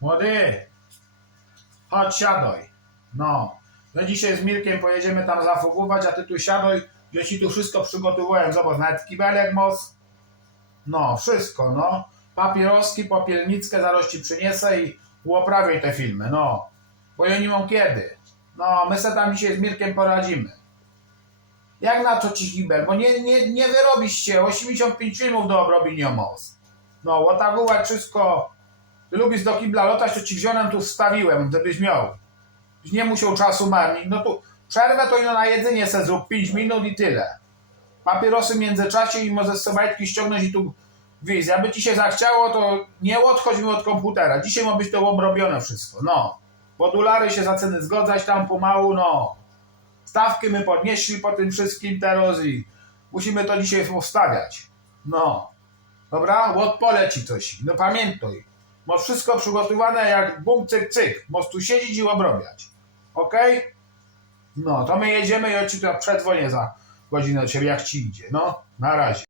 Młody, chodź siadaj. No, my dzisiaj z Mirkiem pojedziemy tam zafugować, a ty tu siadaj, że ci tu wszystko przygotowałem. Zobacz, nawet kibelek mos. No, wszystko, no. Papieroski, popielnickę zaraz ci przyniesę i uoprawiaj te filmy, no. Bo ja nie mam kiedy. No, my se tam dzisiaj z Mirkiem poradzimy. Jak na to ci kibel? Bo nie, nie, nie wyrobisz się. 85 filmów do obrobienia most. No, łotagować wszystko. Lubisz do kibla lotać, to ci wziąłem tu wstawiłem, żebyś miał. Nie musiał czasu marnić. No tu przerwę to ino na jedzenie se zrób 5 minut i tyle. Papierosy w międzyczasie i możesz sobie majtki ściągnąć i tu wyjść. Jakby ci się zachciało, to nie odchodź mi od komputera. Dzisiaj ma być to obrobione wszystko, no. Modulary się za ceny zgodzać tam pomału, no. Stawki my podnieśli po tym wszystkim teraz i musimy to dzisiaj wstawiać. No. Dobra? Łot poleci coś. No pamiętaj. Masz wszystko przygotowane jak bum cyk cyk. Możesz tu siedzieć i obrobiać. Ok? No, to my jedziemy i ja ci to przedzwonię za godzinę od ciebie jak ci idzie. No, na razie.